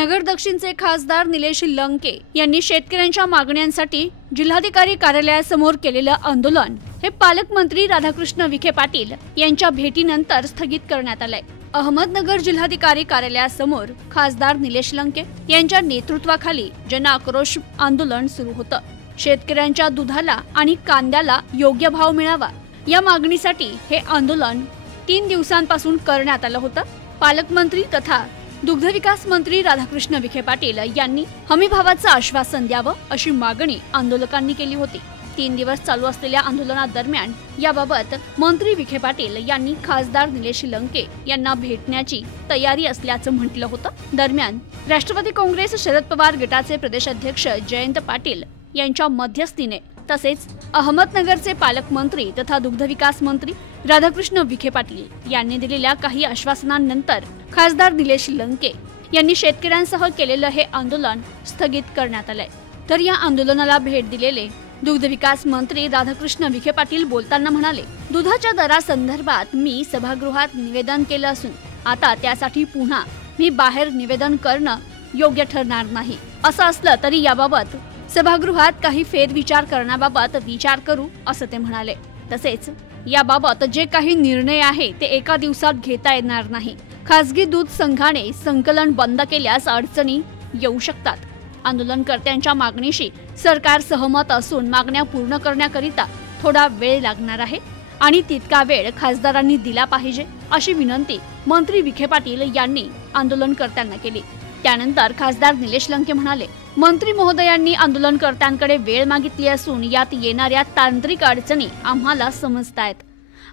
नगर दक्षिणचे खासदार निलेश लंके यांनी शेतकऱ्यांच्या मागण्यांसाठी जिल्हाधिकारी कार्यालयासमोर केलेलं आंदोलन हे पालकमंत्री राधाकृष्ण विखे पाटील यांच्या भेटीनंतर स्थगित करण्यात आलंय। अहमदनगर जिल्हाधिकारी कार्यालयासमोर खासदार निलेश लंके यांच्या नेतृत्वाखाली जन आक्रोश आंदोलन सुरू होतं। शेतकऱ्यांच्या दुधाला आणि कांद्याला योग्य भाव मिळावा या मागणीसाठी हे आंदोलन 3 दिवसांपासून करण्यात आलं होतं। पालकमंत्री तथा दुग्धविकास मंत्री राधाकृष्ण विखे पाटील यांनी हमी भावाचं आश्वासन द्यावं अशी मागणी आंदोलकांनी केली होती। 3 दिवस चालू असलेल्या आंदोलनादरम्यान याबाबत मंत्री विखे पाटील यांनी खासदार निलेश लंके यांना भेटण्याची तयारी असल्याचं म्हटलं होतं। दरम्यान राष्ट्रवादी काँग्रेस शरद पवार गटाचे प्रदेशाध्यक्ष जयंत पाटील यांच्या मध्यस्थीने तसेच अहमदनगरचे पालकमंत्री तथा दुग्धविकास मंत्री राधाकृष्ण विखे पाटील यांनी दिलेल्या काही आश्वासनांनंतर खासदार निलेश लंके यांनी शेतकऱ्यांसह केलेलं हे आंदोलन स्थगित करण्यात आलंय। तर या आंदोलनाला भेट दिलेले दुग्धविकास मंत्री राधाकृष्ण विखे पाटील बोलताना म्हणाले, दुधाच्या दरासंदर्भात मी सभागृहात निवेदन केलं असून आता त्यासाठी पुन्हा मी बाहेर निवेदन करणं योग्य ठरणार नाही। असं असलं तरी याबाबत सभागृहात काही फेरविचार करण्याबाबत विचार करू असं ते म्हणाले। तसेच याबाबत जे काही निर्णय आहे ते एका दिवसात घेता येणार नाही। खासगी दूध संघाने संकलन बंद केल्यास अडचणी येऊ शकतात। आंदोलनकर्त्यांच्या मागणीशी सरकार सहमत असून मागण्या पूर्ण करण्याकरिता थोडा वेळ लागणार आहे आणि तितका वेळ खासदारांनी दिला पाहिजे अशी विनंती मंत्री विखे पाटील यांनी आंदोलनकर्त्यांना केली। त्यानंतर खासदार निलेश लंके म्हणाले, मंत्री महोदयांनी आंदोलनकर्त्यांकडे वेळ मागितली असून यात येणाऱ्या तांत्रिक अडचणी आम्हाला समजतायत।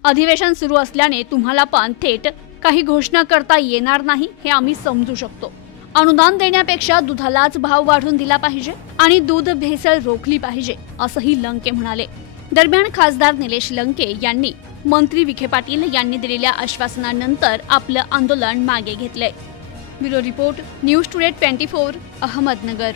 अधिवेशन सुरू असल्याने तुम्हाला पण थेट काही घोषणा करता येणार नाही हे आम्ही समजू शकतो। अनुदान देण्यापेक्षा दुधालाच भाव वाढवून दिला पाहिजे आणि दूध भेसळ रोखली पाहिजे असंही लंके म्हणाले। दरम्यान खासदार निलेश लंके यांनी मंत्री विखे पाटील यांनी दिलेल्या आश्वासनानंतर आपलं आंदोलन मागे घेतलंय। Bureau report, news today 24, Ahmednagar.